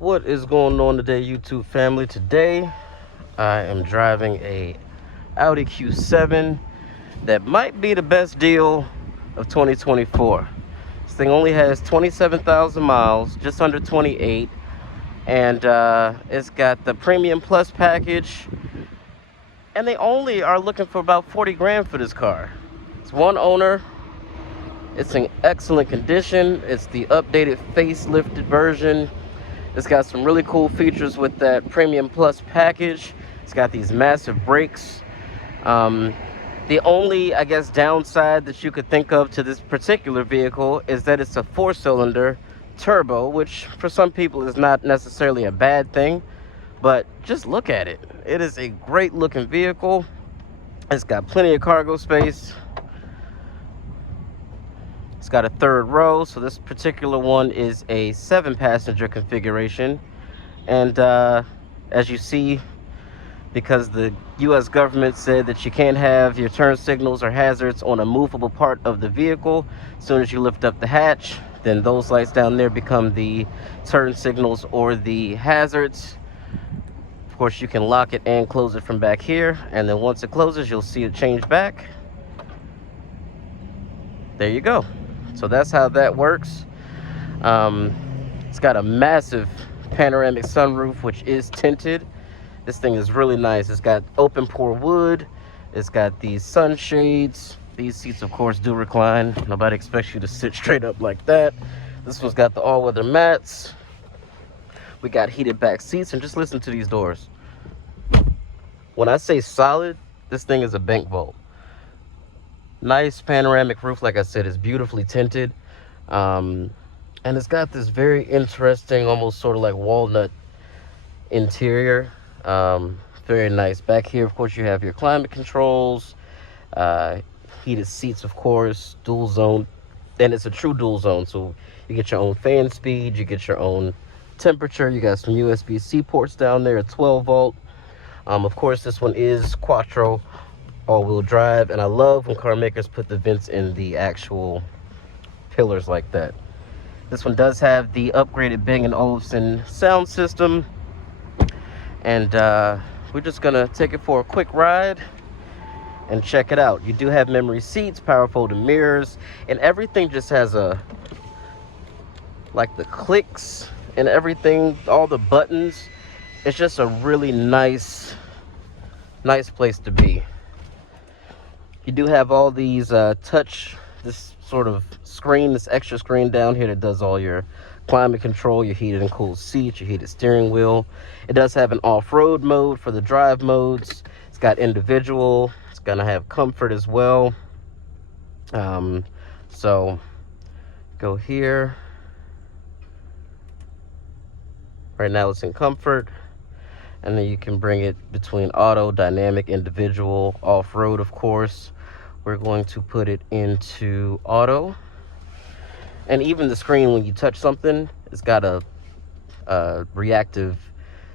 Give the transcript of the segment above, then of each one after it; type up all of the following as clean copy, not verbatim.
What is going on today, YouTube family? Today I am driving a Audi Q7 that might be the best deal of 2024. This thing only has 27,000 miles, just under 28, and it's got the Premium Plus package, and they only are looking for about 40 grand for this car. It's one owner. It's in excellent condition. It's the updated facelifted version. It's got some really cool features with that Premium Plus package. It's got these massive brakes. The only, I guess, downside that you could think of to this particular vehicle is that it's a 4-cylinder turbo, which for some people is not necessarily a bad thing, but just look at it. It is a great looking vehicle. It's got plenty of cargo space. It's got a third row, so this particular one is a 7-passenger configuration. And as you see, because the U.S. government said that you can't have your turn signals or hazards on a movable part of the vehicle, as soon as you lift up the hatch, then those lights down there become the turn signals or the hazards. Of course, you can lock it and close it from back here, and then once it closes, you'll see it change back. There you go. So that's how that works. It's got a massive panoramic sunroof, which is tinted. This thing is really nice. It's got open pore wood. It's got these sunshades. These seats, of course, do recline. Nobody expects you to sit straight up like that. This one's got the all-weather mats. We got heated back seats, and just listen to these doors. When I say solid, this thing is a bank vault. Nice panoramic roof, like I said, is beautifully tinted, and it's got this very interesting, almost sort of like walnut interior. Very nice. Back here, of course, you have your climate controls, heated seats, of course, dual zone, and it's a true dual zone, so you get your own fan speed, you get your own temperature. You got some USB-C ports down there, a 12 volt. Of course, this one is quattro all-wheel drive, and I love when car makers put the vents in the actual pillars like that. This one does have the upgraded Bang & Olufsen sound system, and we're just gonna take it for a quick ride and check it out. You do have memory seats, power folding mirrors, and everything just has like the clicks and everything, all the buttons. It's just a really nice place to be. You do have all these this sort of screen, this extra screen down here that does all your climate control, your heated and cooled seats, your heated steering wheel. It does have an off-road mode for the drive modes. It's got individual. It's gonna have comfort as well. So go here. Right now it's in comfort. And then you can bring it between auto, dynamic, individual, off-road, of course. We're going to put it into auto. And even the screen, when you touch something, it's got a reactive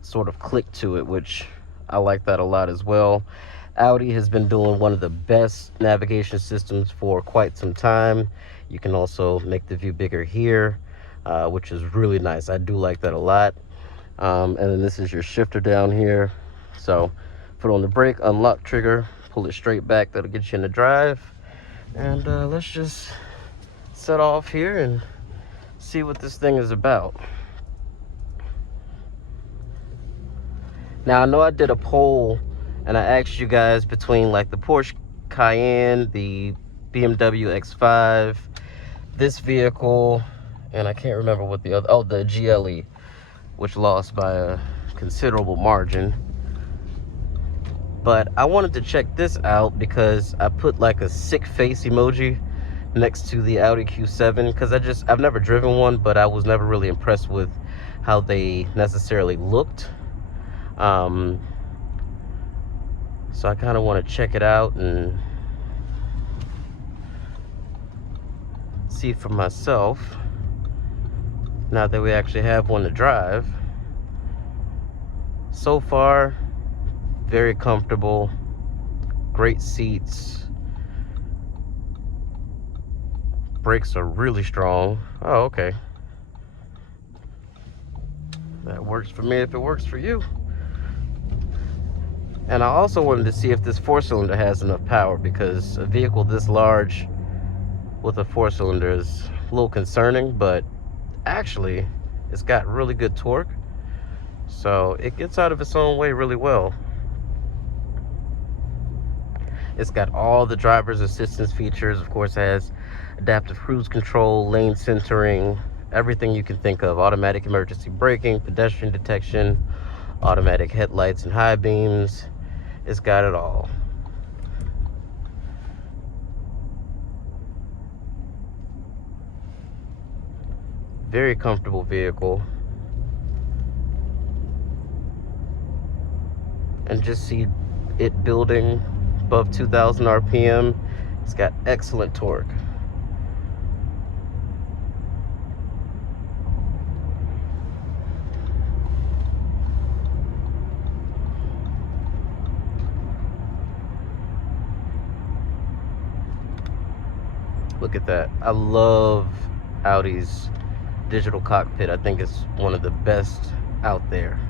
sort of click to it, which I like that a lot as well. Audi has been doing one of the best navigation systems for quite some time. You can also make the view bigger here, which is really nice. I do like that a lot. And then this is your shifter down here. So put on the brake, unlock trigger, pull it straight back. That'll get you in the drive. And let's just set off here and see what this thing is about. Now, I know I did a poll and I asked you guys between like the Porsche Cayenne, the BMW X5, this vehicle, and I can't remember what the other, the GLE, which lost by a considerable margin. But I wanted to check this out because I put like a sick face emoji next to the Audi Q7 because I've never driven one, but I was never really impressed with how they necessarily looked. So I kind of want to check it out and see for myself, now that we actually have one to drive. So far, very comfortable, great seats, brakes are really strong. Oh, okay. That works for me if it works for you. And I also wanted to see if this 4-cylinder has enough power, because a vehicle this large with a 4-cylinder is a little concerning, but actually it's got really good torque, so it gets out of its own way really well. It's got all the driver's assistance features. Of course, it has adaptive cruise control, lane centering, everything you can think of. Automatic emergency braking, pedestrian detection, automatic headlights and high beams. It's got it all. Very comfortable vehicle. And just see it building above 2,000 RPM. It's got excellent torque. Look at that. I love Audi's digital cockpit. I think it's one of the best out there.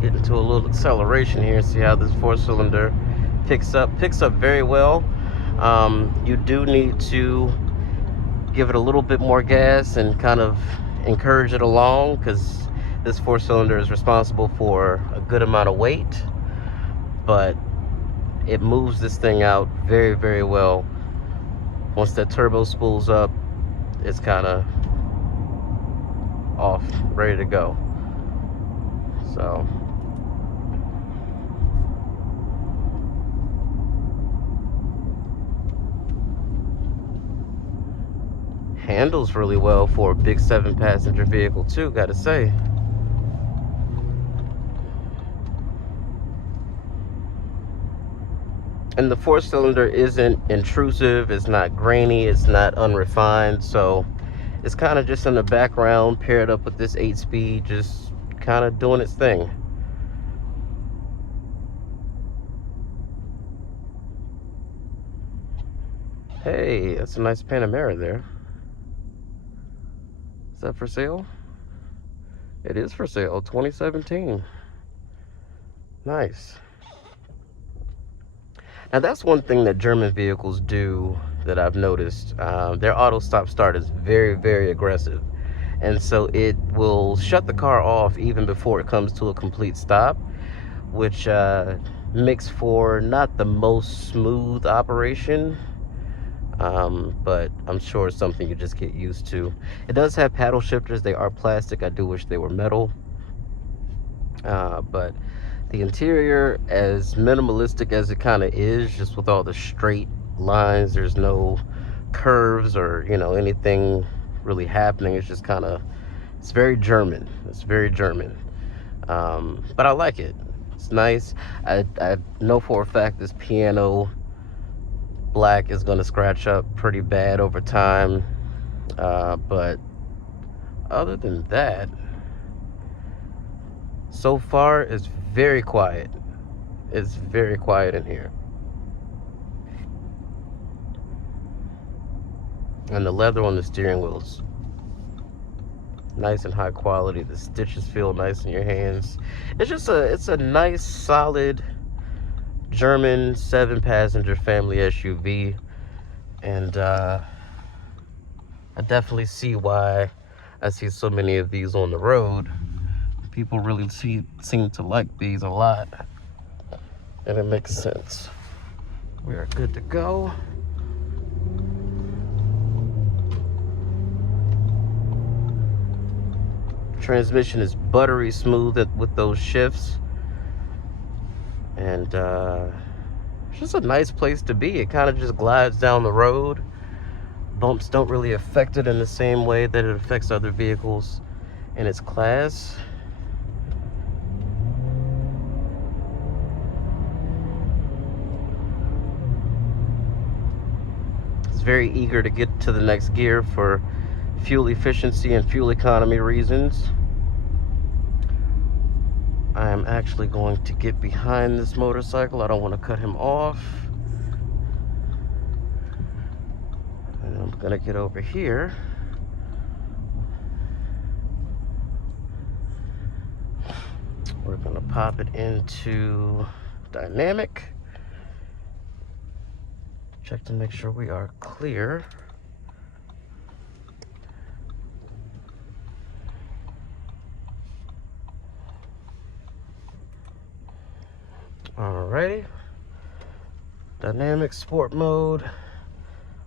Get into a little acceleration here and see how this 4-cylinder picks up very well. You do need to give it a little bit more gas and kind of encourage it along, because this 4-cylinder is responsible for a good amount of weight, but it moves this thing out very, very well. Once that turbo spools up, it's kind of off, ready to go. So handles really well for a big 7-passenger vehicle too, gotta say. And the 4-cylinder isn't intrusive, it's not grainy, it's not unrefined, so it's kind of just in the background paired up with this 8-speed, just kind of doing its thing. Hey, that's a nice Panamera there. Is that for sale? It is for sale, 2017. Nice. Now that's one thing that German vehicles do that I've noticed. Their auto stop start is very, very aggressive. And so it will shut the car off even before it comes to a complete stop, which makes for not the most smooth operation. But I'm sure it's something you just get used to. It does have paddle shifters. They are plastic. I do wish they were metal. But the interior, as minimalistic as it kind of is, just with all the straight lines, there's no curves or, you know, anything really happening. It's just kind of, it's very German. It's very German. But I like it. It's nice. I know for a fact this piano black is going to scratch up pretty bad over time, but other than that, so far it's very quiet. It's very quiet in here, and the leather on the steering wheel is nice and high quality. The stitches feel nice in your hands. It's just it's a nice solid German 7-passenger family SUV, and I definitely see why I see so many of these on the road. People really seem to like these a lot, and it makes sense. We are good to go. Transmission is buttery smooth with those shifts. And it's just a nice place to be. It kind of just glides down the road. Bumps don't really affect it in the same way that it affects other vehicles in its class. It's very eager to get to the next gear for fuel efficiency and fuel economy reasons. I am actually going to get behind this motorcycle. I don't want to cut him off. And I'm gonna get over here. We're gonna pop it into dynamic. Check to make sure we are clear. Alrighty. Dynamic sport mode.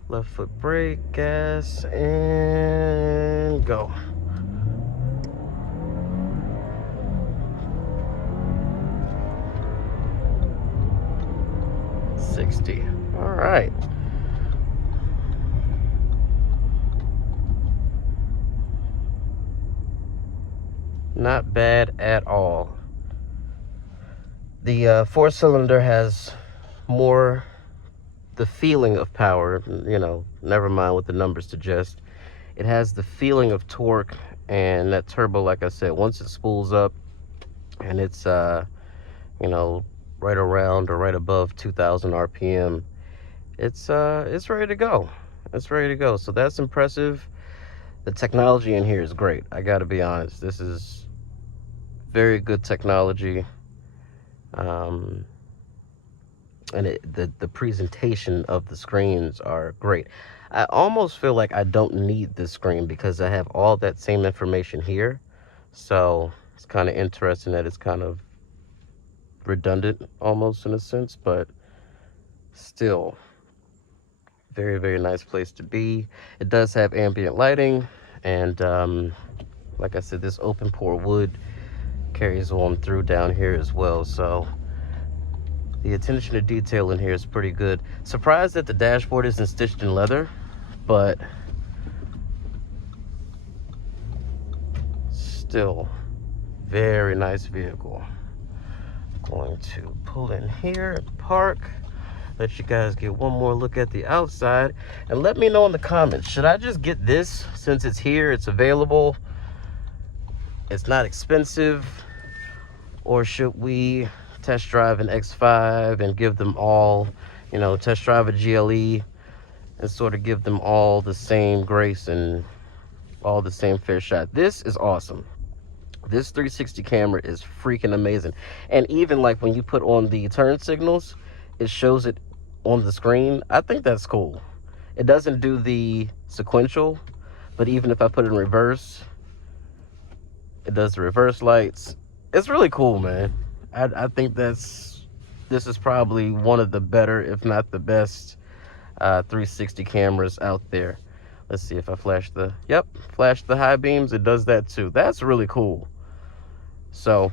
Left foot brake, gas, and go. $60. All right. Not bad at all. The four-cylinder has more the feeling of power, you know, never mind what the numbers suggest. It has the feeling of torque, and that turbo, like I said, once it spools up and it's you know, right around or right above 2,000 RPM, it's ready to go. It's ready to go. So that's impressive. The technology in here is great. I got to be honest. This is very good technology. And the presentation of the screens are great. I almost feel like I don't need this screen because I have all that same information here. So it's kind of interesting that it's kind of redundant almost in a sense, but still very, very nice place to be. It does have ambient lighting, and like I said, this open pore wood carries on through down here as well. So the attention to detail in here is pretty good. Surprised that the dashboard isn't stitched in leather, but still very nice vehicle. Going to pull in here and park. Let you guys get one more look at the outside, and let me know in the comments, should I just get this since it's here, it's available, it's not expensive, or should we test drive an X5 and give them all, you know, test drive a GLE and sort of give them all the same grace and all the same fair shot? This is awesome. This 360 camera is freaking amazing. And even like when you put on the turn signals, it shows it on the screen. I think that's cool. It doesn't do the sequential, but even if I put it in reverse, it does the reverse lights. It's really cool, man. I think this is probably one of the better, if not the best, 360 cameras out there. Let's see if I flash the, yep, flash the high beams. It does that too. That's really cool. So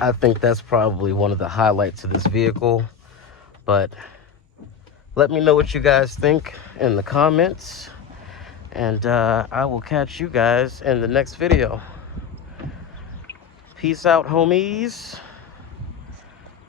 I think that's probably one of the highlights of this vehicle. But let me know what you guys think in the comments, and I will catch you guys in the next video. Peace out, homies.